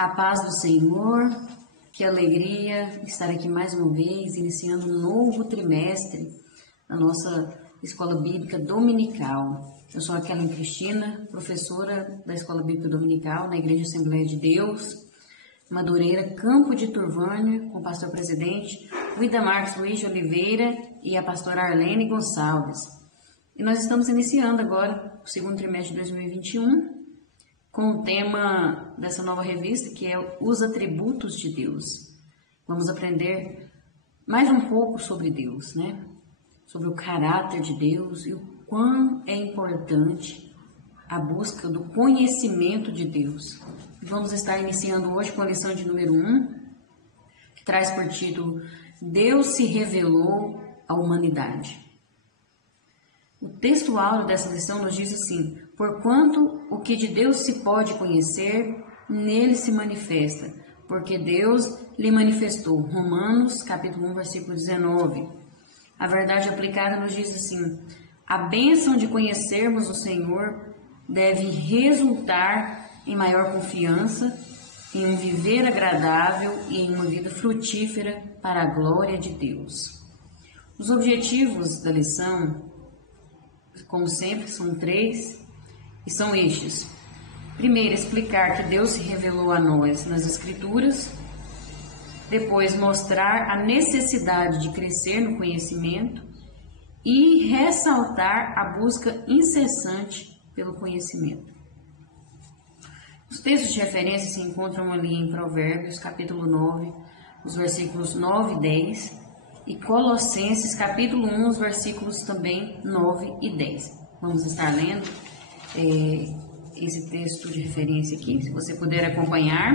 A paz do Senhor, que alegria estar aqui mais uma vez, iniciando um novo trimestre na nossa Escola Bíblica Dominical. Eu sou a Kellen Cristina, professora da Escola Bíblica Dominical na Igreja Assembleia de Deus, Madureira, Campo de Turvânia, com o pastor presidente Guida Marques Luiz de Oliveira e a pastora Arlene Gonçalves. E nós estamos iniciando agora o segundo trimestre de 2021, com o tema dessa nova revista, que é os atributos de Deus. Vamos aprender mais um pouco sobre Deus, né? Sobre o caráter de Deus e o quão é importante a busca do conhecimento de Deus. Vamos estar iniciando hoje com a lição de número 1, que traz por título Deus se revelou à humanidade. O texto áureo dessa lição nos diz assim: porquanto o que de Deus se pode conhecer, nele se manifesta, porque Deus lhe manifestou. Romanos, capítulo 1, versículo 19. A verdade aplicada nos diz assim: a bênção de conhecermos o Senhor deve resultar em maior confiança, em um viver agradável e em uma vida frutífera para a glória de Deus. Os objetivos da lição, como sempre, são 3 e são estes. Primeiro, explicar que Deus se revelou a nós nas Escrituras. Depois, mostrar a necessidade de crescer no conhecimento e ressaltar a busca incessante pelo conhecimento. Os textos de referência se encontram ali em Provérbios, capítulo 9, os versículos 9 e 10, e Colossenses, capítulo 1, os versículos também 9 e 10. Vamos estar lendo esse texto de referência aqui, se você puder acompanhar.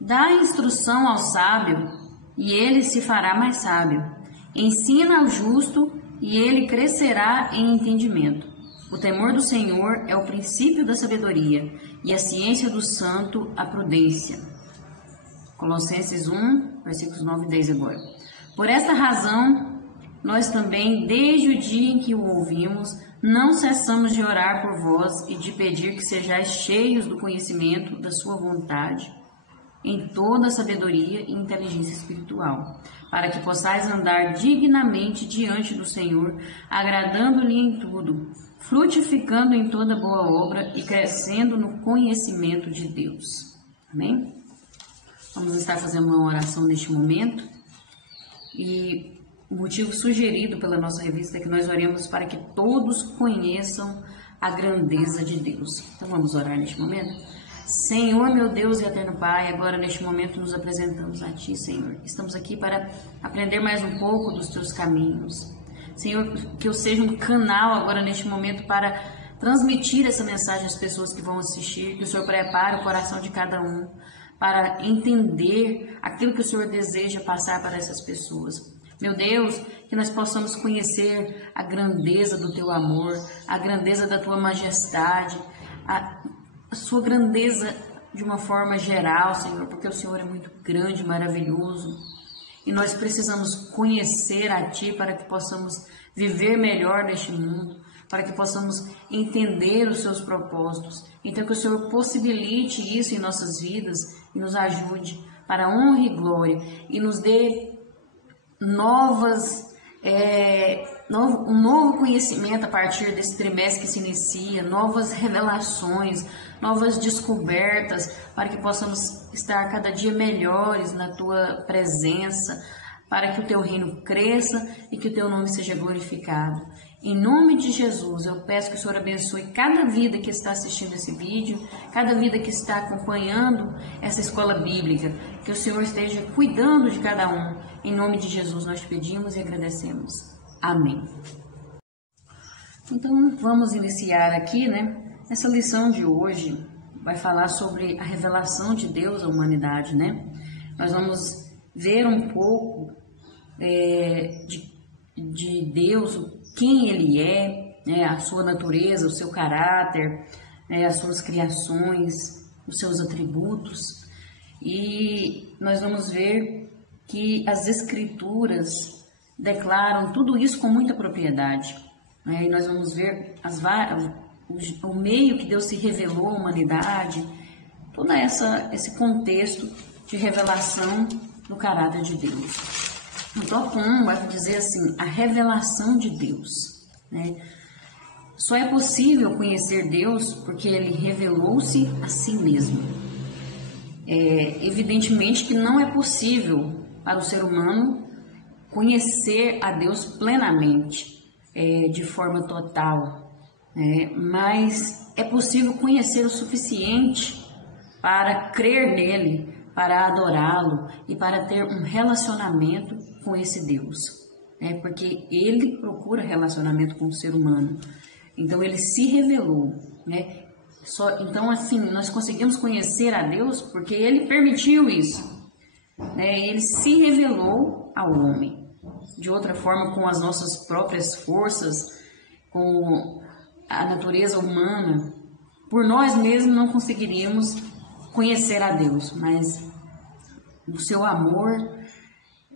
Dá instrução ao sábio, e ele se fará mais sábio. Ensina ao justo, e ele crescerá em entendimento. O temor do Senhor é o princípio da sabedoria, e a ciência do santo a prudência. Colossenses 1, versículos 9 e 10 agora. Por esta razão, nós também, desde o dia em que o ouvimos, não cessamos de orar por vós e de pedir que sejais cheios do conhecimento da sua vontade, em toda a sabedoria e inteligência espiritual, para que possais andar dignamente diante do Senhor, agradando-lhe em tudo, frutificando em toda boa obra e crescendo no conhecimento de Deus. Amém? Vamos estar fazendo uma oração neste momento. E o motivo sugerido pela nossa revista é que nós oremos para que todos conheçam a grandeza de Deus. Então vamos orar neste momento. Senhor, meu Deus e eterno Pai, agora neste momento nos apresentamos a Ti, Senhor. Estamos aqui para aprender mais um pouco dos Teus caminhos. Senhor, que eu seja um canal agora neste momento para transmitir essa mensagem às pessoas que vão assistir, que o Senhor prepare o coração de cada um para entender aquilo que o Senhor deseja passar para essas pessoas. Meu Deus, que nós possamos conhecer a grandeza do Teu amor, a grandeza da Tua majestade, a Sua grandeza de uma forma geral, Senhor, porque o Senhor é muito grande, maravilhoso. E nós precisamos conhecer a Ti para que possamos viver melhor neste mundo, para que possamos entender os Seus propósitos. Então que o Senhor possibilite isso em nossas vidas e nos ajude para a honra e glória e nos dê um novo conhecimento a partir desse trimestre que se inicia, novas revelações, novas descobertas, para que possamos estar cada dia melhores na Tua presença, para que o Teu reino cresça e que o Teu nome seja glorificado. Em nome de Jesus, eu peço que o Senhor abençoe cada vida que está assistindo esse vídeo, cada vida que está acompanhando essa escola bíblica, que o Senhor esteja cuidando de cada um. Em nome de Jesus nós pedimos e agradecemos. Amém. Então vamos iniciar aqui, né? Essa lição de hoje vai falar sobre a revelação de Deus à humanidade, né? Nós vamos ver um pouco de Deus, quem Ele é, né, a sua natureza, o seu caráter, né, as suas criações, os seus atributos. E nós vamos ver que as Escrituras declaram tudo isso com muita propriedade, né? E nós vamos ver o meio que Deus se revelou à humanidade, todo esse contexto de revelação do caráter de Deus. No tópico 1 vai dizer assim, a revelação de Deus, né? Só é possível conhecer Deus porque Ele revelou-se a si mesmo. Evidentemente que não é possível para o ser humano conhecer a Deus plenamente, de forma total, mas é possível conhecer o suficiente para crer nele, para adorá-lo e para ter um relacionamento com esse Deus, porque Ele procura relacionamento com o ser humano, então Ele se revelou, então assim, nós conseguimos conhecer a Deus porque Ele permitiu isso, Ele se revelou ao homem. De outra forma, com as nossas próprias forças, com a natureza humana, por nós mesmos não conseguiríamos conhecer a Deus, mas o seu amor,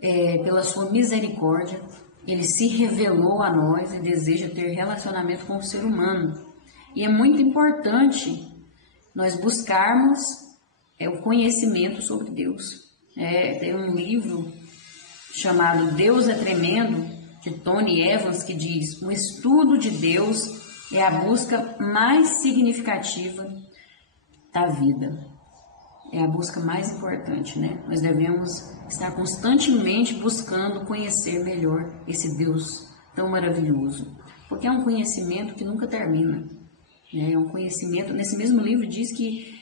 pela sua misericórdia, Ele se revelou a nós e deseja ter relacionamento com o ser humano. E é muito importante nós buscarmos o conhecimento sobre Deus. Tem um livro chamado Deus é Tremendo, de Tony Evans, que diz: o estudo de Deus é a busca mais significativa da vida. É a busca mais importante, Nós devemos estar constantemente buscando conhecer melhor esse Deus tão maravilhoso, porque é um conhecimento que nunca termina. É um conhecimento, nesse mesmo livro diz que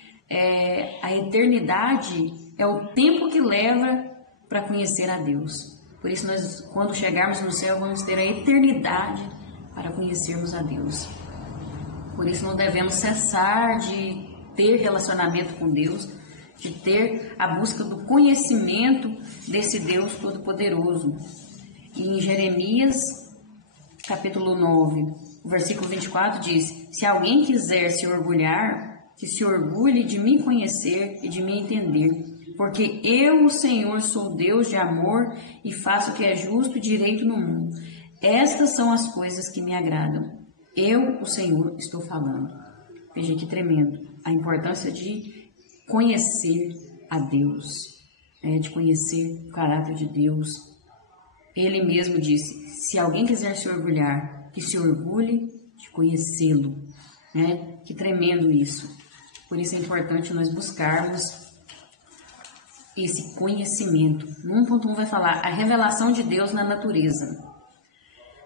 a eternidade é o tempo que leva para conhecer a Deus. Por isso nós, quando chegarmos no céu, vamos ter a eternidade para conhecermos a Deus. Por isso não devemos cessar de ter relacionamento com Deus, de ter a busca do conhecimento desse Deus Todo-Poderoso. E em Jeremias, capítulo 9, o versículo 24 diz: se alguém quiser se orgulhar, que se orgulhe de me conhecer e de me entender, porque eu, o Senhor, sou Deus de amor e faço o que é justo e direito no mundo. Estas são as coisas que me agradam. Eu, o Senhor, estou falando. Veja que tremendo a importância de conhecer a Deus, de conhecer o caráter de Deus. Ele mesmo disse: se alguém quiser se orgulhar, que se orgulhe de conhecê-lo. Que tremendo isso. Por isso é importante nós buscarmos esse conhecimento. No 1.1 vai falar a revelação de Deus na natureza.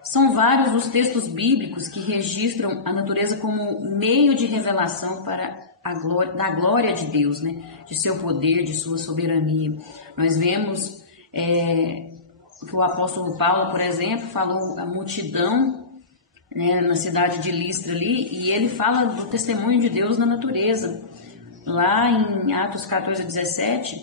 São vários os textos bíblicos que registram a natureza como meio de revelação da glória de Deus, de seu poder, de sua soberania. Nós vemos que o apóstolo Paulo, por exemplo, falou a multidão na cidade de Listra ali, e ele fala do testemunho de Deus na natureza. Lá em Atos 14:17,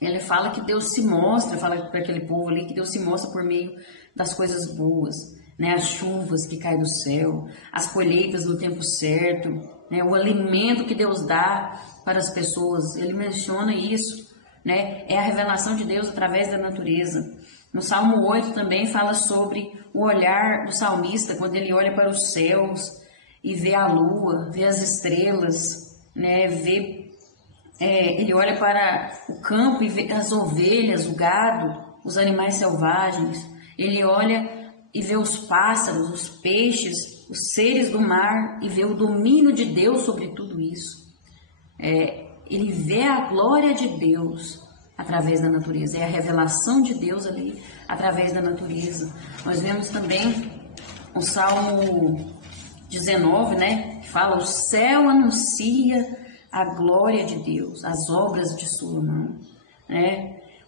ele fala que Deus se mostra, fala para aquele povo ali que Deus se mostra por meio das coisas boas, as chuvas que caem do céu, as colheitas no tempo certo, o alimento que Deus dá para as pessoas. Ele menciona isso, é a revelação de Deus através da natureza. No Salmo 8 também fala sobre o olhar do salmista, quando ele olha para os céus e vê a lua, vê as estrelas, ele olha para o campo e vê as ovelhas, o gado, os animais selvagens. Ele olha e vê os pássaros, os peixes, os seres do mar e vê o domínio de Deus sobre tudo isso. Ele vê a glória de Deus através da natureza, é a revelação de Deus ali através da natureza. Nós vemos também o Salmo 19, que fala: o céu anuncia a glória de Deus, as obras de sua mão,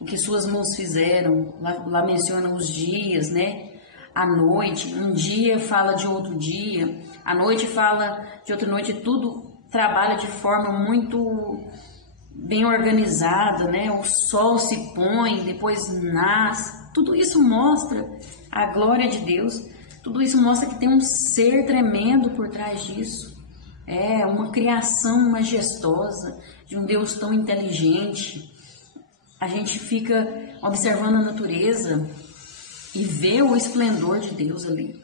o que suas mãos fizeram. Lá menciona os dias, a noite, um dia fala de outro dia, a noite fala de outra noite, tudo trabalha de forma muito bem organizada, o sol se põe, depois nasce, tudo isso mostra a glória de Deus, tudo isso mostra que tem um ser tremendo por trás disso, uma criação majestosa de um Deus tão inteligente. A gente fica observando a natureza e vê o esplendor de Deus ali.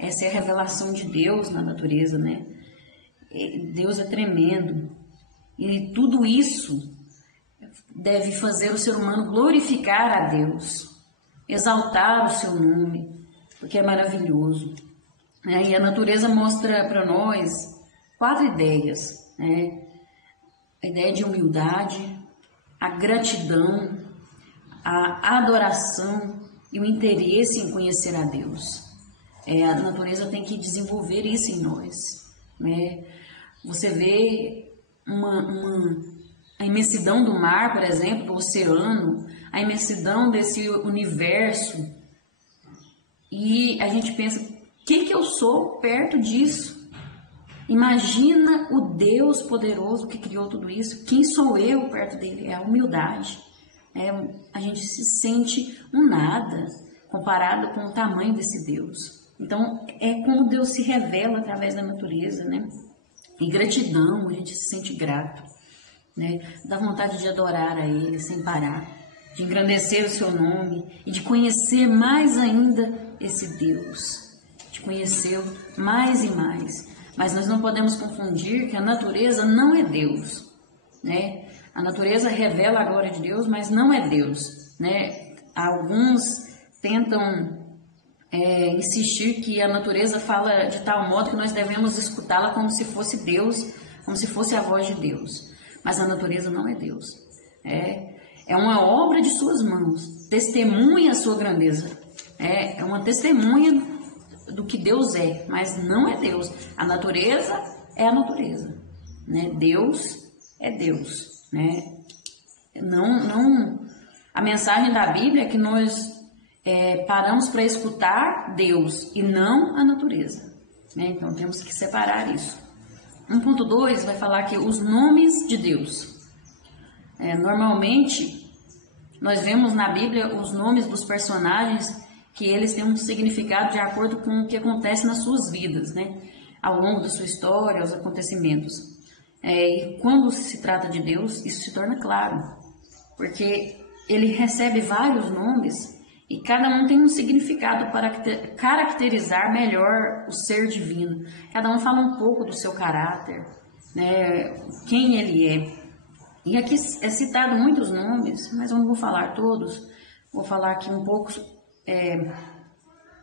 Essa é a revelação de Deus na natureza, Deus é tremendo. E tudo isso deve fazer o ser humano glorificar a Deus, exaltar o seu nome, porque é maravilhoso. E a natureza mostra para nós 4 ideias, né? A ideia de humildade, a gratidão, a adoração e o interesse em conhecer a Deus. A natureza tem que desenvolver isso em nós, né? Você vê a imensidão do mar, por exemplo, do oceano, a imensidão desse universo, e a gente pensa, o que eu sou perto disso? Imagina o Deus poderoso que criou tudo isso, quem sou eu perto dele? É a humildade. A gente se sente um nada comparado com o tamanho desse Deus. Então, é como Deus se revela através da natureza, né? E gratidão, a gente se sente grato, né? Dá vontade de adorar a Ele sem parar, de engrandecer o seu nome e de conhecer mais ainda esse Deus, de conhecê-lo mais e mais. Mas nós não podemos confundir que a natureza não é Deus, né? A natureza revela a glória de Deus, mas não é Deus, né? Alguns tentam insistir que a natureza fala de tal modo que nós devemos escutá-la como se fosse Deus, como se fosse a voz de Deus. Mas a natureza não é Deus. É uma obra de suas mãos. Testemunha a sua grandeza. É uma testemunha do que Deus é, mas não é Deus. A natureza é a natureza, né? Deus é Deus, né? Não. A mensagem da Bíblia é que nós paramos para escutar Deus e não a natureza, né? Então temos que separar isso. 1.2 vai falar que os nomes de Deus. Normalmente nós vemos na Bíblia os nomes dos personagens que eles têm um significado de acordo com o que acontece nas suas vidas, né? Ao longo da sua história, os acontecimentos. E quando se trata de Deus, isso se torna claro, porque ele recebe vários nomes e cada um tem um significado para caracterizar melhor o ser divino. Cada um fala um pouco do seu caráter, né? Quem ele é. E aqui é citado muitos nomes, mas eu não vou falar todos. Vou falar aqui um pouco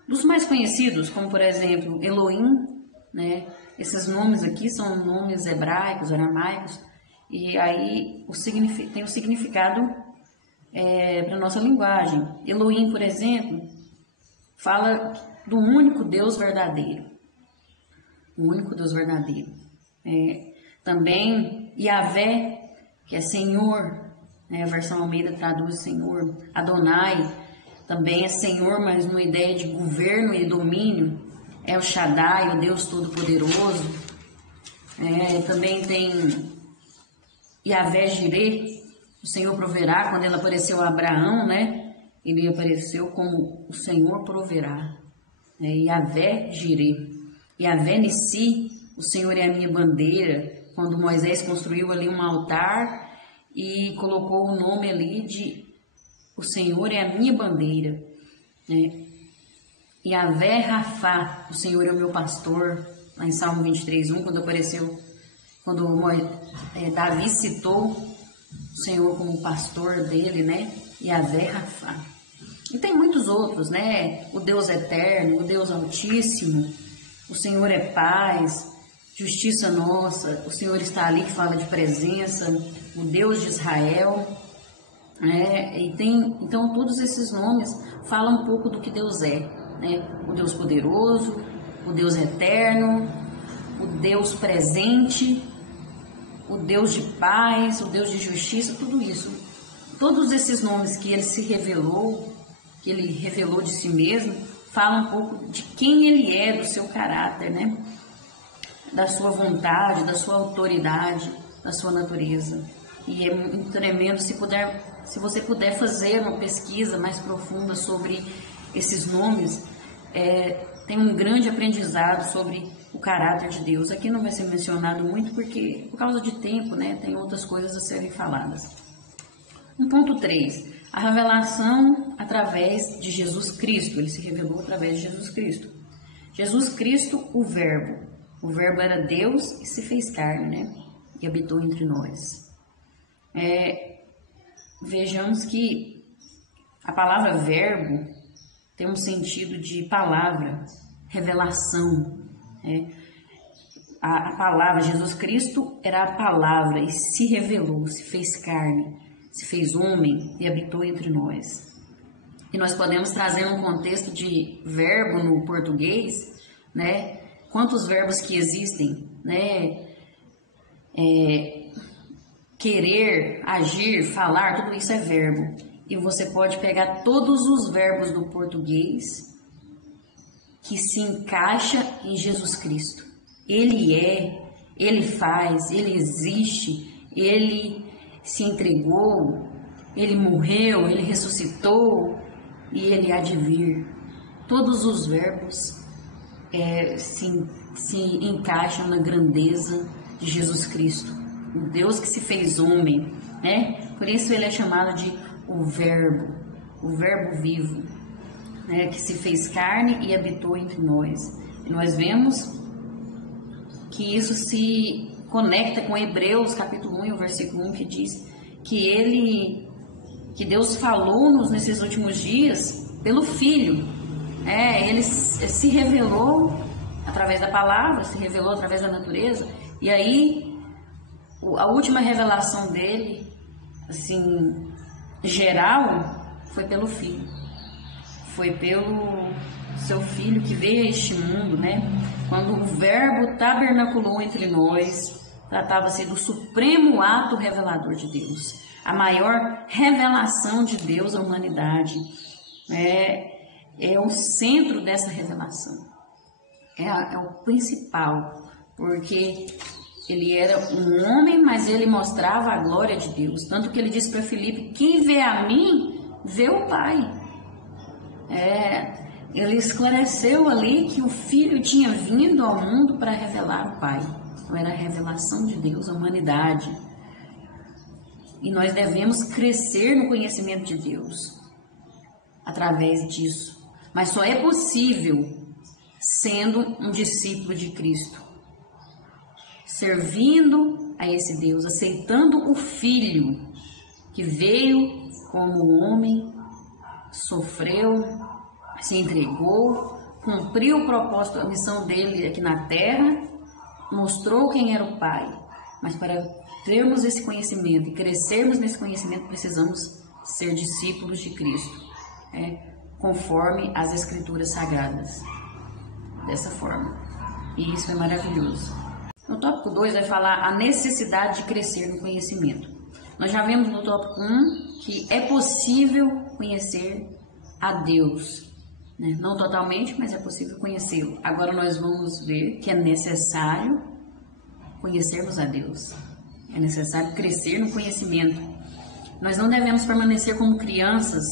dos mais conhecidos, como por exemplo Elohim, né? Esses nomes aqui são nomes hebraicos, aramaicos, e aí tem o significado para a nossa linguagem. Elohim, por exemplo, fala do único Deus verdadeiro. O único Deus verdadeiro. Também Yahvé, que é Senhor, né? A versão Almeida traduz Senhor. Adonai também é Senhor, mas numa ideia de governo e domínio. É o Shaddai, o Deus Todo-Poderoso. Também tem Yahvé Jireh, o Senhor proverá. Quando ele apareceu a Abraão, né? Ele apareceu como o Senhor proverá. Yahvé Jireh. Yahvé Nissi, o Senhor é a minha bandeira. Quando Moisés construiu ali um altar e colocou o nome ali de o Senhor é a minha bandeira. Yahvé Rafá, o Senhor é o meu pastor, lá em Salmo 23:1, quando Davi citou o Senhor como pastor dele, né? Yahvé Rafá. E tem muitos outros, né? O Deus eterno, o Deus altíssimo, o Senhor é paz, justiça nossa, o Senhor está ali, que fala de presença, o Deus de Israel, então todos esses nomes falam um pouco do que Deus é, né? O Deus poderoso, o Deus eterno, o Deus presente, o Deus de paz, o Deus de justiça, tudo isso. Todos esses nomes que que ele revelou de si mesmo, falam um pouco de quem ele é, do seu caráter, né? Da sua vontade, da sua autoridade, da sua natureza. E é muito tremendo se você puder fazer uma pesquisa mais profunda sobre esses nomes, tem um grande aprendizado sobre o caráter de Deus. Aqui não vai ser mencionado muito porque por causa de tempo, né? Tem outras coisas a serem faladas. 1.3. A revelação através de Jesus Cristo. Ele se revelou através de Jesus Cristo. Jesus Cristo, o Verbo. O Verbo era Deus e se fez carne, né? e habitou entre nós. Vejamos que a palavra verbo tem um sentido de palavra, revelação. A palavra, Jesus Cristo era a palavra e se revelou, se fez carne, se fez homem e habitou entre nós. E nós podemos trazer um contexto de verbo no português, né? Quantos verbos que existem, né? Querer, agir, falar, tudo isso é verbo. E você pode pegar todos os verbos do português que se encaixa em Jesus Cristo. Ele é, Ele faz, Ele existe, Ele se entregou, Ele morreu, Ele ressuscitou e Ele há de vir. Todos os verbos se encaixam na grandeza de Jesus Cristo, o Deus que se fez homem, né? Por isso Ele é chamado de o Verbo vivo, né? Que se fez carne e habitou entre nós. E nós vemos que isso se conecta com Hebreus capítulo 1, versículo 1, que diz que Deus falou-nos nesses últimos dias pelo Filho. Ele se revelou através da palavra, se revelou através da natureza, e aí a última revelação dele, assim, geral, foi pelo Filho. Foi pelo seu Filho que veio a este mundo, né? Quando o Verbo tabernaculou entre nós, tratava-se do supremo ato revelador de Deus, a maior revelação de Deus à humanidade. É o centro dessa revelação, é o principal, porque ele era um homem, mas ele mostrava a glória de Deus, tanto que ele disse para Filipe: quem vê a mim, vê o Pai. Ele esclareceu ali que o Filho tinha vindo ao mundo para revelar o Pai. Então era a revelação de Deus à humanidade. E nós devemos crescer no conhecimento de Deus através disso. Mas só é possível sendo um discípulo de Cristo, servindo a esse Deus, aceitando o Filho que veio como homem, sofreu, se entregou, cumpriu o propósito, a missão dele aqui na terra, mostrou quem era o Pai. Mas para termos esse conhecimento e crescermos nesse conhecimento, precisamos ser discípulos de Cristo, conforme as Escrituras Sagradas, dessa forma. E isso é maravilhoso. No tópico 2 vai falar a necessidade de crescer no conhecimento. Nós já vimos no tópico 1 que é possível conhecer a Deus, né? Não totalmente, mas é possível conhecê-lo. Agora nós vamos ver que é necessário conhecermos a Deus. É necessário crescer no conhecimento. Nós não devemos permanecer como crianças,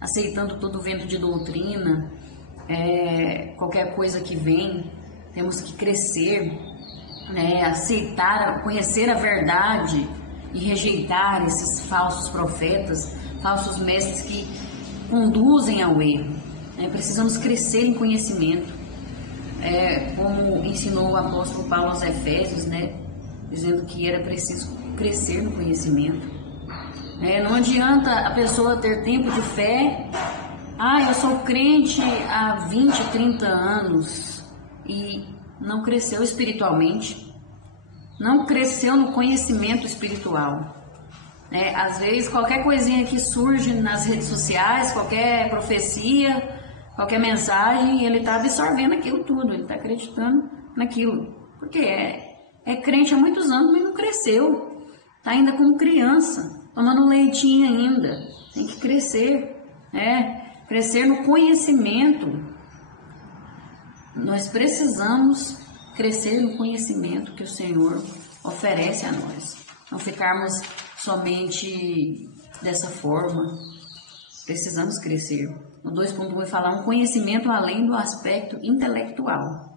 aceitando todo o vento de doutrina, qualquer coisa que vem. Temos que crescer, aceitar, conhecer a verdade e rejeitar esses falsos profetas, falsos mestres que conduzem ao erro. Precisamos crescer em conhecimento, como ensinou o apóstolo Paulo aos Efésios, dizendo que era preciso crescer no conhecimento. Não adianta a pessoa ter tempo de fé. Eu sou crente há 20, 30 anos e não cresceu espiritualmente, não cresceu no conhecimento espiritual. Às vezes qualquer coisinha que surge nas redes sociais, qualquer profecia, qualquer mensagem, ele está absorvendo aquilo tudo, ele está acreditando naquilo, porque é crente há muitos anos, mas não cresceu, está ainda como criança, tomando leitinho ainda. Tem que crescer, crescer no conhecimento. Nós precisamos crescer no conhecimento que o Senhor oferece a nós, não ficarmos somente dessa forma. Precisamos crescer. No 2.1 vai falar um conhecimento além do aspecto intelectual.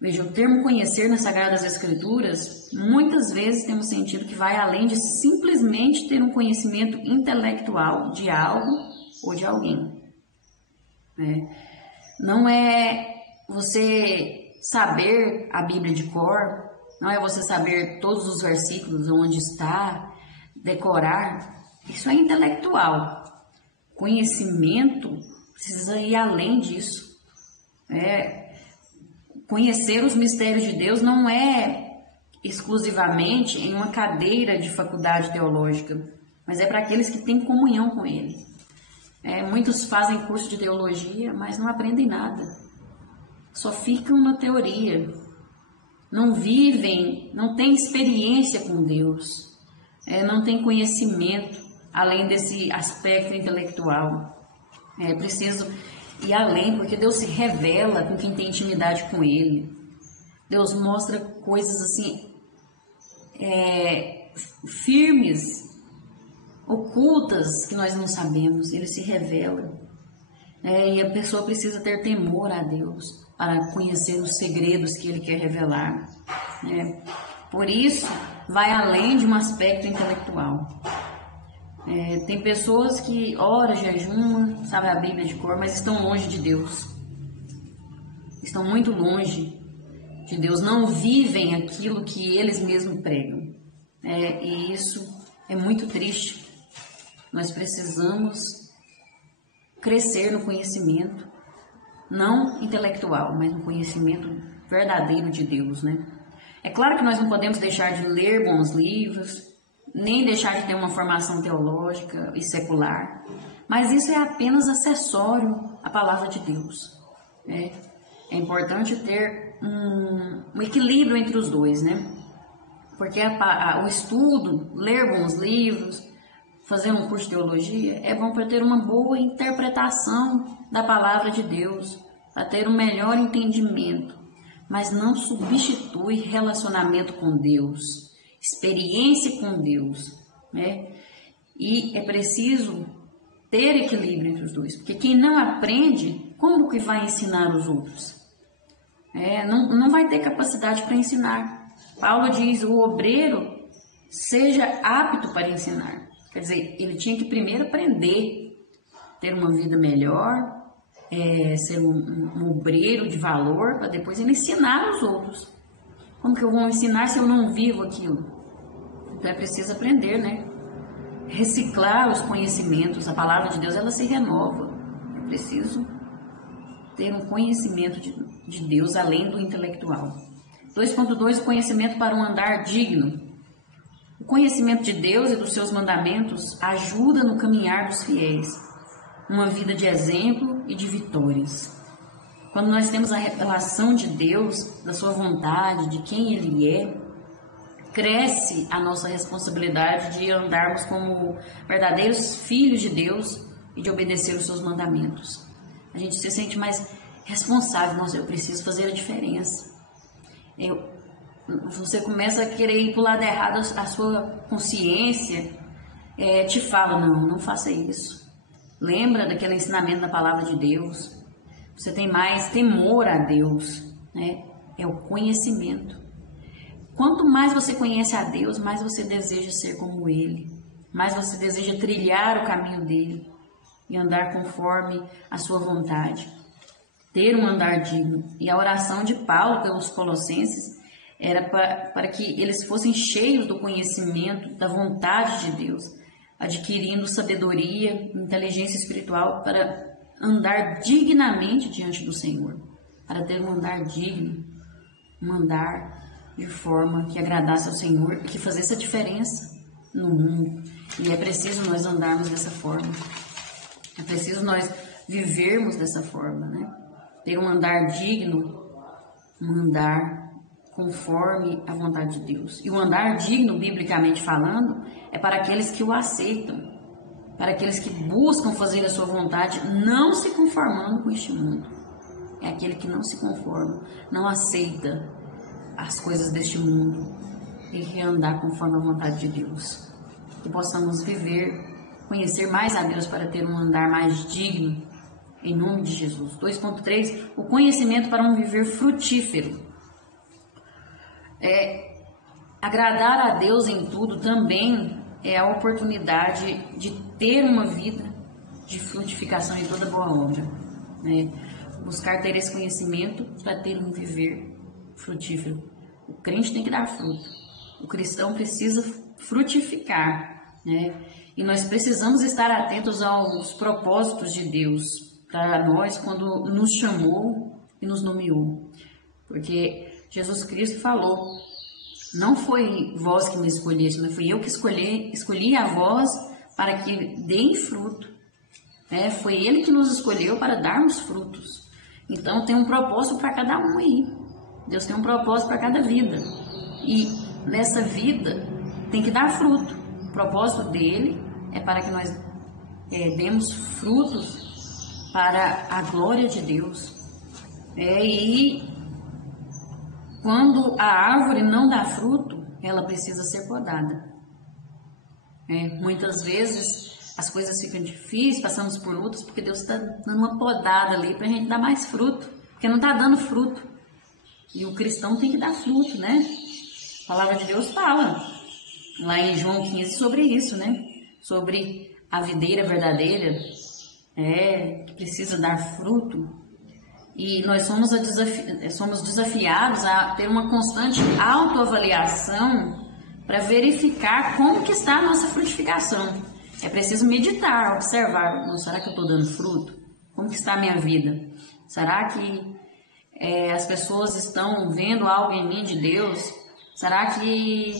Veja, o termo conhecer nas Sagradas Escrituras, muitas vezes temos sentido que vai além de simplesmente ter um conhecimento intelectual de algo ou de alguém. Não é você saber a Bíblia de cor, não é você saber todos os versículos, onde está, decorar. Isso é intelectual. Conhecimento precisa ir além disso. Conhecer os mistérios de Deus não é exclusivamente em uma cadeira de faculdade teológica, mas é para aqueles que têm comunhão com Ele. Muitos fazem curso de teologia, mas não aprendem nada. Só ficam na teoria. Não vivem, não têm experiência com Deus. Não têm conhecimento, além desse aspecto intelectual. É preciso ir além, porque Deus se revela com quem tem intimidade com Ele. Deus mostra coisas assim, firmes, ocultas, que nós não sabemos. Ele se revela. E a pessoa precisa ter temor a Deus para conhecer os segredos que Ele quer revelar. Por isso, vai além de um aspecto intelectual. Tem pessoas que oram, jejumam, sabem a Bíblia de cor, mas estão longe de Deus. Estão muito longe de Deus, não vivem aquilo que eles mesmos pregam. E isso é muito triste. Nós precisamos crescer no conhecimento, não intelectual, mas no conhecimento verdadeiro de Deus, né? É claro que nós não podemos deixar de ler bons livros, nem deixar de ter uma formação teológica e secular, mas isso é apenas acessório à palavra de Deus. É importante ter um equilíbrio entre os dois, né? Porque o estudo, ler bons livros, fazer um curso de teologia é bom para ter uma boa interpretação da palavra de Deus, para ter um melhor entendimento, mas não substitui relacionamento com Deus, experiência com Deus, né? E é preciso ter equilíbrio entre os dois, porque quem não aprende, como que vai ensinar os outros? Não vai ter capacidade para ensinar. Paulo diz, o obreiro seja apto para ensinar. Quer dizer, ele tinha que primeiro aprender, ter uma vida melhor, ser um obreiro de valor, para depois ele ensinar os outros. Como que eu vou ensinar se eu não vivo aquilo? Então é preciso aprender, né? Reciclar os conhecimentos. A palavra de Deus, ela se renova. É preciso ter um conhecimento de Deus além do intelectual. 2.2, o conhecimento para um andar digno. O conhecimento de Deus e dos seus mandamentos ajuda no caminhar dos fiéis, uma vida de exemplo e de vitórias. Quando nós temos a revelação de Deus, da sua vontade, de quem Ele é, cresce a nossa responsabilidade de andarmos como verdadeiros filhos de Deus e de obedecer os seus mandamentos. A gente se sente mais responsável. Nossa, eu preciso fazer a diferença. Você começa a querer ir para o lado errado, a sua consciência te fala, não faça isso. Lembra daquele ensinamento da palavra de Deus. Você tem mais temor a Deus, né? É o conhecimento. Quanto mais você conhece a Deus, mais você deseja ser como Ele, mais você deseja trilhar o caminho dele e andar conforme a sua vontade, ter um andar digno. E a oração de Paulo pelos Colossenses era para que eles fossem cheios do conhecimento, da vontade de Deus, adquirindo sabedoria, inteligência espiritual para andar dignamente diante do Senhor, para ter um andar digno, um andar de forma que agradasse ao Senhor e que fizesse a diferença no mundo. E é preciso nós andarmos dessa forma, é preciso nós vivermos dessa forma, né? Ter um andar digno, um andar conforme a vontade de Deus. E o andar digno, biblicamente falando, é para aqueles que o aceitam, para aqueles que buscam fazer a sua vontade, não se conformando com este mundo. É aquele que não se conforma, não aceita as coisas deste mundo e quer andar conforme a vontade de Deus. Que possamos viver, conhecer mais a Deus para ter um andar mais digno, em nome de Jesus. 2.3, o conhecimento para um viver frutífero. Agradar a Deus em tudo também é a oportunidade de ter uma vida de frutificação em toda boa obra, né? Buscar ter esse conhecimento para ter um viver frutífero. O crente tem que dar fruto. O cristão precisa frutificar, né? E nós precisamos estar atentos aos propósitos de Deus para nós quando nos chamou e nos nomeou. Porque Jesus Cristo falou: não foi vós que me escolheste, mas fui eu que escolhi a vós para que deem fruto. Foi Ele que nos escolheu para darmos frutos. Então tem um propósito para cada um aí. Deus tem um propósito para cada vida. E nessa vida tem que dar fruto. O propósito dele é para que nós demos frutos para a glória de Deus. E quando a árvore não dá fruto, ela precisa ser podada. Muitas vezes as coisas ficam difíceis, passamos por lutas, porque Deus está dando uma podada ali para a gente dar mais fruto, porque não está dando fruto. E o cristão tem que dar fruto, né? A palavra de Deus fala lá em João 15 sobre isso, né? Sobre a videira verdadeira, que precisa dar fruto. E nós somos desafiados a ter uma constante autoavaliação para verificar como que está a nossa frutificação. É preciso meditar, observar. Será que eu estou dando fruto? Como que está a minha vida? Será que as pessoas estão vendo algo em mim de Deus? Será que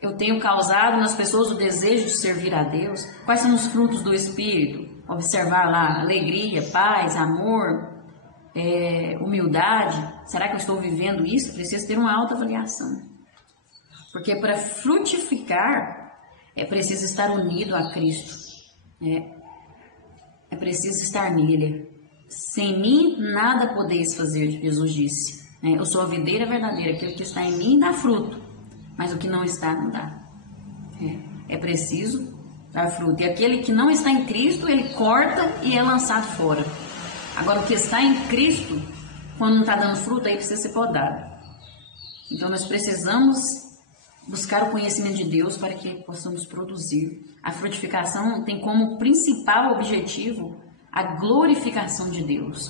eu tenho causado nas pessoas o desejo de servir a Deus? Quais são os frutos do Espírito? Observar lá: alegria, paz, amor, humildade. Será que eu estou vivendo isso? Preciso ter uma autoavaliação. Porque para frutificar é preciso estar unido a Cristo. É preciso estar nele. Sem mim nada podeis fazer, Jesus disse. Eu sou a videira verdadeira, aquele que está em mim dá fruto, mas o que não está, não dá. É preciso dar fruto. E aquele que não está em Cristo, ele corta e é lançado fora. Agora, o que está em Cristo, quando não está dando fruto, aí precisa ser podado. Então, nós precisamos buscar o conhecimento de Deus para que possamos produzir. A frutificação tem como principal objetivo a glorificação de Deus.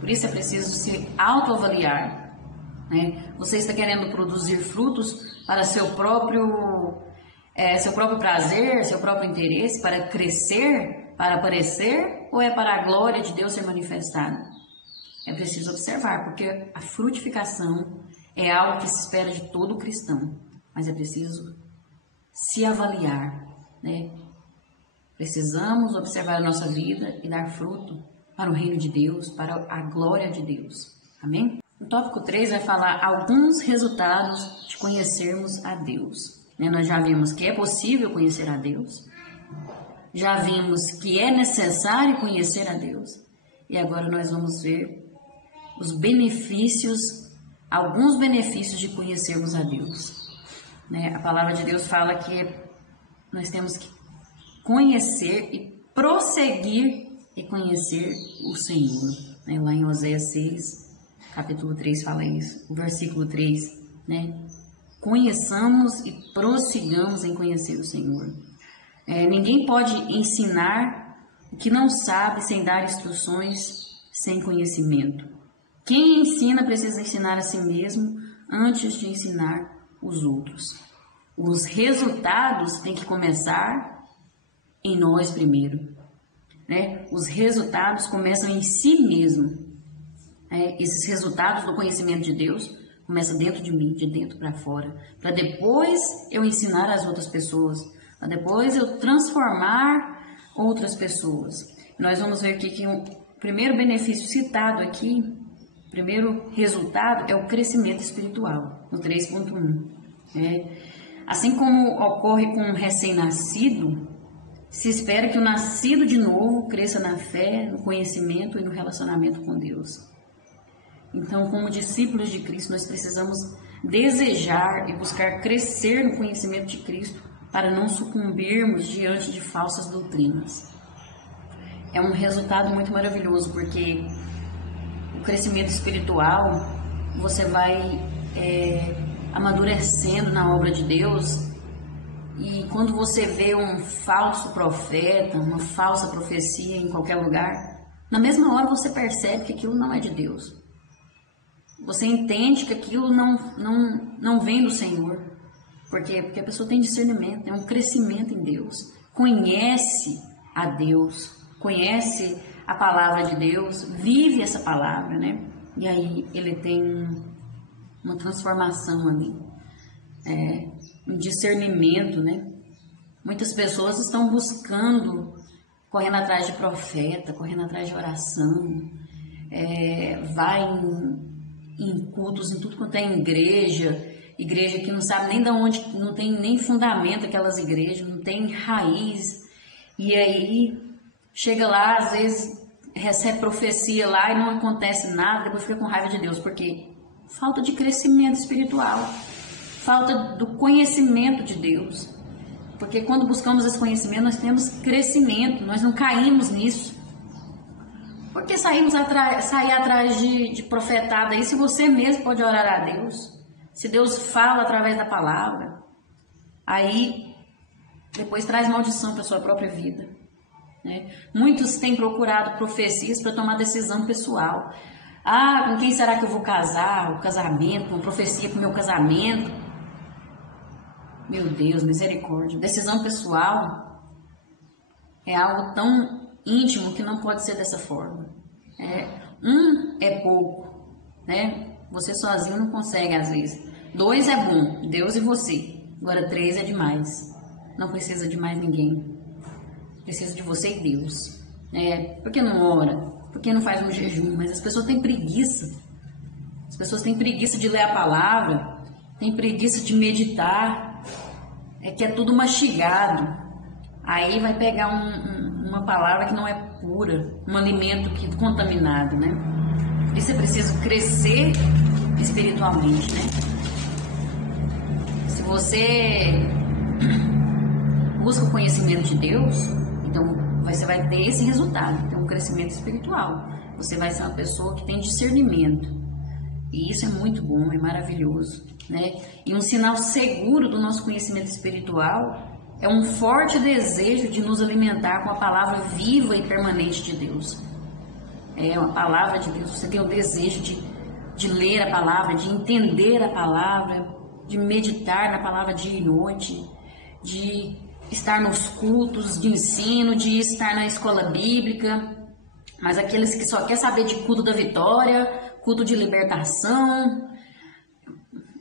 Por isso é preciso se autoavaliar. Você está querendo produzir frutos para seu próprio prazer, seu próprio interesse, para crescer, para aparecer, ou é para a glória de Deus ser manifestada? É preciso observar, porque a frutificação é algo que se espera de todo cristão, mas é preciso se avaliar, Precisamos observar a nossa vida e dar fruto para o reino de Deus, para a glória de Deus. Amém? O tópico 3 vai falar alguns resultados de conhecermos a Deus. Nós já vimos que é possível conhecer a Deus, já vimos que é necessário conhecer a Deus, e agora nós vamos ver os benefícios, alguns benefícios de conhecermos a Deus. A palavra de Deus fala que nós temos que conhecer e prosseguir e conhecer o Senhor. Lá em Oséias 6, capítulo 3 fala isso, o versículo 3, Conheçamos e prossigamos em conhecer o Senhor. Ninguém pode ensinar o que não sabe sem dar instruções, sem conhecimento. Quem ensina precisa ensinar a si mesmo antes de ensinar os outros. Os resultados têm que começar em nós primeiro. Os resultados começam em si mesmo. Esses resultados do conhecimento de Deus começam dentro de mim, de dentro para fora, para depois eu ensinar as outras pessoas, para depois eu transformar outras pessoas. Nós vamos ver aqui que o primeiro benefício citado aqui, o primeiro resultado é o crescimento espiritual, no 3.1. Assim como ocorre com um recém-nascido, se espera que o nascido de novo cresça na fé, no conhecimento e no relacionamento com Deus. Então, como discípulos de Cristo, nós precisamos desejar e buscar crescer no conhecimento de Cristo para não sucumbirmos diante de falsas doutrinas. É um resultado muito maravilhoso, porque o crescimento espiritual, você vai amadurecendo na obra de Deus. E quando você vê um falso profeta, uma falsa profecia em qualquer lugar, na mesma hora você percebe que aquilo não é de Deus. você entende que aquilo não vem do Senhor. Por quê? Porque a pessoa tem discernimento, é um crescimento em Deus, conhece a Deus, conhece a palavra de Deus, vive essa palavra, né? E aí ele tem uma transformação ali, um discernimento, né? Muitas pessoas estão buscando, correndo atrás de profeta, correndo atrás de oração, vai em cultos, em tudo quanto é igreja que não sabe nem de onde, não tem nem fundamento aquelas igrejas, não tem raiz, e aí chega lá, às vezes recebe profecia lá e não acontece nada, depois fica com raiva de Deus, porque falta de crescimento espiritual, falta do conhecimento de Deus, porque quando buscamos esse conhecimento nós temos crescimento, nós não caímos nisso. Porque sair atrás de profetada aí, se você mesmo pode orar a Deus, se Deus fala através da palavra, aí depois traz maldição para a sua própria vida, né? Muitos têm procurado profecias para tomar decisão pessoal. Ah, com quem será que eu vou casar? O casamento, uma profecia para o meu casamento. Meu Deus, misericórdia. Decisão pessoal é algo tão íntimo que não pode ser dessa forma. É pouco, né? Você sozinho não consegue às vezes. 2 é bom, Deus e você. Agora 3 é demais. Não precisa de mais ninguém. Precisa de você e Deus. Por que não ora? Por que não faz um jejum? Mas as pessoas têm preguiça. As pessoas têm preguiça de ler a palavra, têm preguiça de meditar. Que é tudo mastigado. Aí vai pegar uma palavra que não é pura, um alimento contaminado, né? E você precisa crescer espiritualmente, né? Se você busca o conhecimento de Deus, então você vai ter esse resultado, ter um crescimento espiritual. Você vai ser uma pessoa que tem discernimento. E isso é muito bom, é maravilhoso, né? E um sinal seguro do nosso conhecimento espiritual é um forte desejo de nos alimentar com a palavra viva e permanente de Deus. É uma palavra de Deus. Você tem o desejo de ler a palavra, de entender a palavra, de meditar na palavra dia e noite, de estar nos cultos de ensino, de estar na escola bíblica. Mas aqueles que só querem saber de culto da vitória, culto de libertação,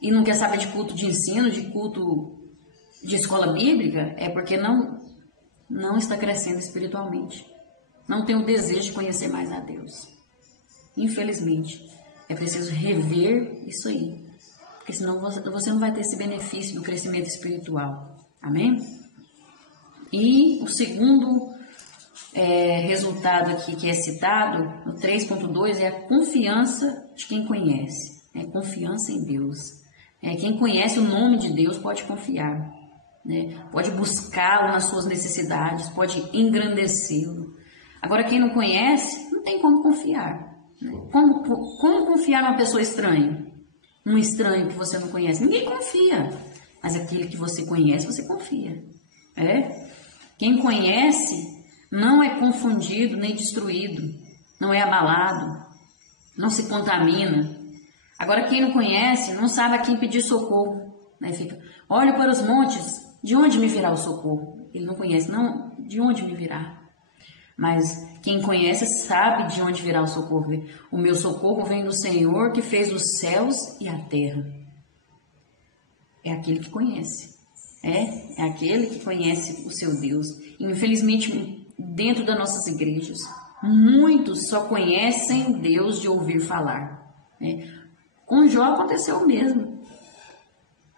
e não quer saber de culto de ensino, de culto de escola bíblica, é porque não está crescendo espiritualmente. Não tem o desejo de conhecer mais a Deus. Infelizmente, é preciso rever isso aí, porque senão você não vai ter esse benefício do crescimento espiritual. Amém? E o segundo resultado aqui que é citado, no 3.2, é a confiança de quem conhece. Confiança em Deus. Quem conhece o nome de Deus pode confiar, né? Pode buscá-lo nas suas necessidades, pode engrandecê-lo. Agora, quem não conhece, não tem como confiar, né? Como confiar numa pessoa estranha? Um estranho que você não conhece? Ninguém confia. Mas aquele que você conhece, você confia. Quem conhece não é confundido nem destruído, não é abalado, não se contamina. Agora, quem não conhece, não sabe a quem pedir socorro, né? Fica, olha para os montes, de onde me virá o socorro? Ele não conhece, não, de onde me virá? Mas quem conhece sabe de onde virá o socorro. O meu socorro vem do Senhor que fez os céus e a terra. É aquele que conhece. É aquele que conhece o seu Deus. E, infelizmente, dentro das nossas igrejas, muitos só conhecem Deus de ouvir falar, né? Com Jó aconteceu o mesmo.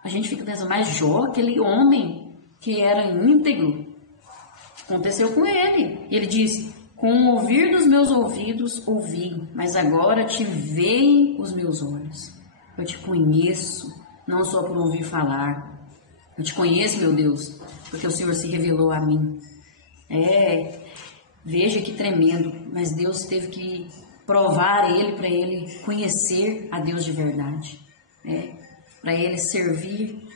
A gente fica pensando, mas Jó, aquele homem que era íntegro, aconteceu com ele. Ele diz, com o ouvir dos meus ouvidos ouvi, mas agora te veem os meus olhos. Eu te conheço, não só por ouvir falar. Eu te conheço, meu Deus, porque o Senhor se revelou a mim. Veja que tremendo, mas Deus teve que provar ele para ele conhecer a Deus de verdade, para ele servir,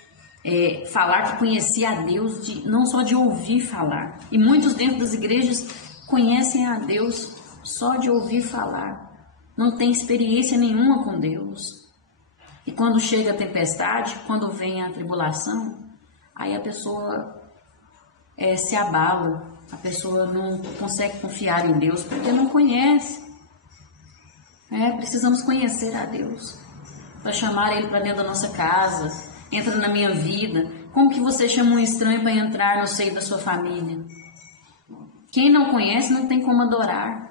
falar que conhecia a Deus, não só de ouvir falar. E muitos dentro das igrejas conhecem a Deus só de ouvir falar, não tem experiência nenhuma com Deus. E quando chega a tempestade, quando vem a tribulação, aí a pessoa se abala, a pessoa não consegue confiar em Deus porque não conhece. Precisamos conhecer a Deus para chamar Ele para dentro da nossa casa. Entra na minha vida. Como que você chama um estranho para entrar no seio da sua família? Quem não conhece não tem como adorar.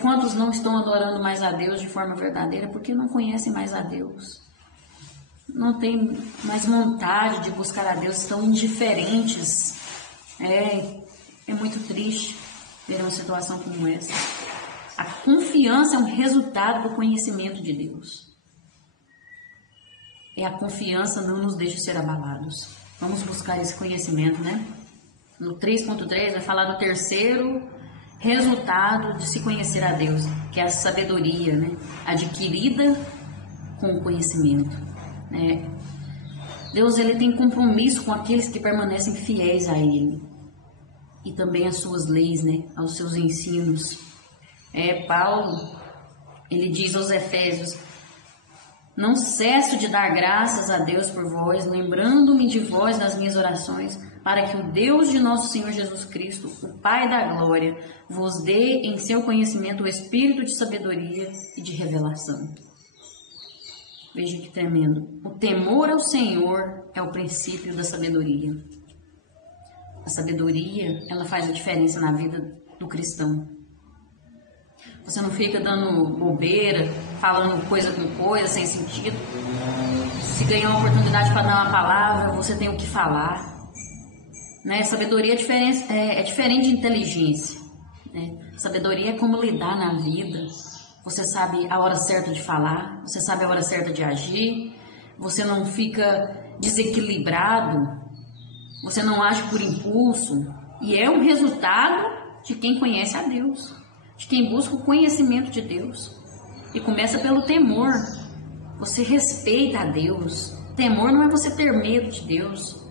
Quantos não estão adorando mais a Deus de forma verdadeira porque não conhecem mais a Deus? Não tem mais vontade de buscar a Deus, estão indiferentes. É muito triste ver uma situação como essa. A confiança é um resultado do conhecimento de Deus. A confiança não nos deixa ser abalados. Vamos buscar esse conhecimento, né? No 3.3 vai falar do terceiro resultado de se conhecer a Deus, que é a sabedoria, né? Adquirida com o conhecimento. Deus, ele tem compromisso com aqueles que permanecem fiéis a Ele. E também às suas leis, né? Aos seus ensinos. Paulo, ele diz aos Efésios: não cesso de dar graças a Deus por vós, lembrando-me de vós nas minhas orações, para que o Deus de nosso Senhor Jesus Cristo, o Pai da glória, vos dê em seu conhecimento o espírito de sabedoria e de revelação. Veja que tremendo. O temor ao Senhor é o princípio da sabedoria. A sabedoria, ela faz a diferença na vida do cristão. Você não fica dando bobeira, falando coisa com coisa, sem sentido. Se ganhar uma oportunidade para dar uma palavra, você tem o que falar. Sabedoria é diferente de inteligência. Sabedoria é como lidar na vida. Você sabe a hora certa de falar, você sabe a hora certa de agir, você não fica desequilibrado, você não age por impulso. E é um resultado de quem conhece a Deus, de quem busca o conhecimento de Deus. E começa pelo temor. Você respeita a Deus. Temor não é você ter medo de Deus.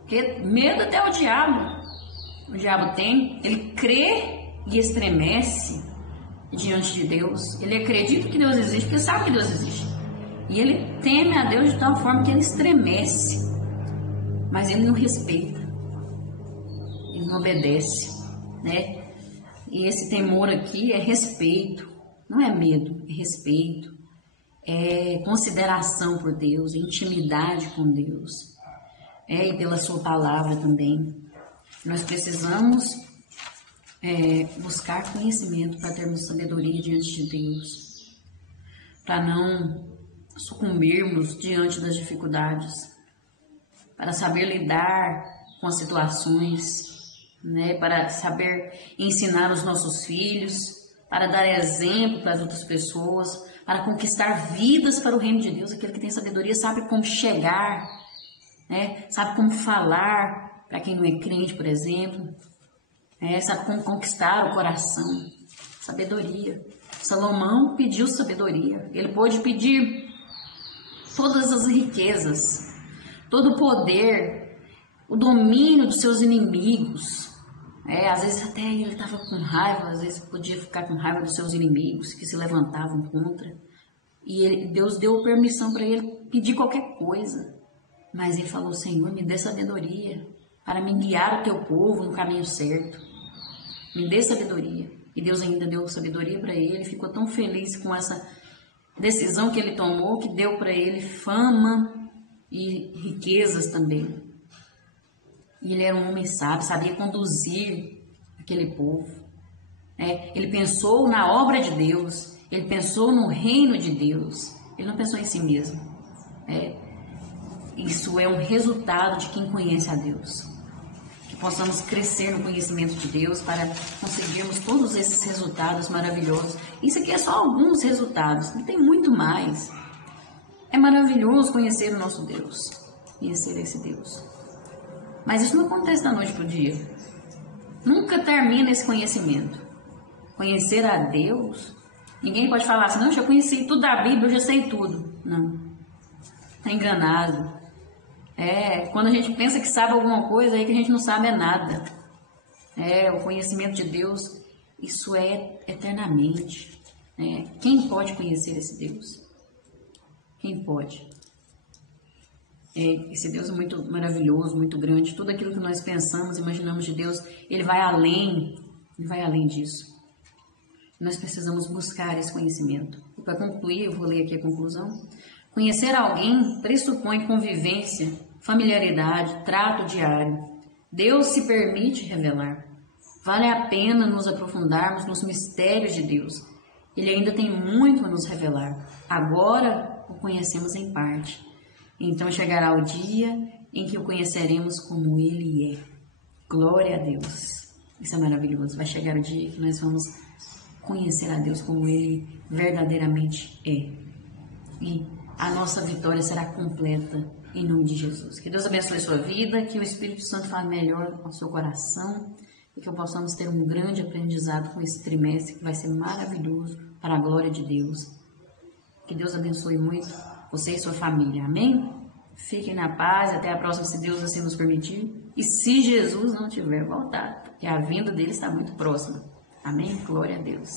Porque medo até o diabo tem. Ele crê e estremece diante de Deus. Ele acredita que Deus existe porque sabe que Deus existe. E ele teme a Deus de tal forma que ele estremece. Mas ele não respeita. Ele não obedece, E esse temor aqui é respeito, não é medo, é respeito, é consideração por Deus, é intimidade com Deus, e pela sua palavra também. Nós precisamos buscar conhecimento para termos sabedoria diante de Deus, para não sucumbirmos diante das dificuldades, para saber lidar com as situações, para saber ensinar os nossos filhos, para dar exemplo para as outras pessoas, para conquistar vidas para o reino de Deus. Aquele que tem sabedoria sabe como chegar, sabe como falar para quem não é crente, por exemplo, sabe como conquistar o coração. Sabedoria. Salomão pediu sabedoria. Ele pôde pedir todas as riquezas, todo o poder, o domínio dos seus inimigos. Às vezes até ele estava com raiva, às vezes podia ficar com raiva dos seus inimigos que se levantavam contra. E Deus deu permissão para ele pedir qualquer coisa. Mas ele falou: Senhor, me dê sabedoria para me guiar o teu povo no caminho certo. Me dê sabedoria. E Deus ainda deu sabedoria para ele. Ele ficou tão feliz com essa decisão que ele tomou, que deu para ele fama e riquezas também. E ele era um homem sábio, sabia conduzir aquele povo. Ele pensou na obra de Deus, ele pensou no reino de Deus, ele não pensou em si mesmo. Isso é um resultado de quem conhece a Deus. Que possamos crescer no conhecimento de Deus para conseguirmos todos esses resultados maravilhosos. Isso aqui é só alguns resultados, não tem muito mais. É maravilhoso conhecer o nosso Deus, conhecer esse Deus. Mas isso não acontece da noite para o dia. Nunca termina esse conhecimento. Conhecer a Deus, ninguém pode falar assim: não, eu já conheci tudo da Bíblia, eu já sei tudo. Não, está enganado. Quando a gente pensa que sabe alguma coisa, aí que a gente não sabe nada. O conhecimento de Deus, isso é eternamente. Quem pode conhecer esse Deus? Quem pode? Esse Deus é muito maravilhoso, muito grande. Tudo aquilo que nós pensamos, imaginamos de Deus, Ele vai além disso. Nós precisamos buscar esse conhecimento. E para concluir, eu vou ler aqui a conclusão. Conhecer alguém pressupõe convivência, familiaridade, trato diário. Deus se permite revelar. Vale a pena nos aprofundarmos nos mistérios de Deus. Ele ainda tem muito a nos revelar. Agora o conhecemos em parte. Então chegará o dia em que o conheceremos como Ele é. Glória a Deus. Isso é maravilhoso. Vai chegar o dia que nós vamos conhecer a Deus como Ele verdadeiramente é. E a nossa vitória será completa em nome de Jesus. Que Deus abençoe a sua vida, que o Espírito Santo fale melhor ao seu coração e que possamos ter um grande aprendizado com esse trimestre que vai ser maravilhoso para a glória de Deus. Que Deus abençoe muito você e sua família. Amém? Fiquem na paz. Até a próxima, se Deus assim nos permitir. E se Jesus não tiver voltado, porque a vinda dele está muito próxima. Amém? Glória a Deus.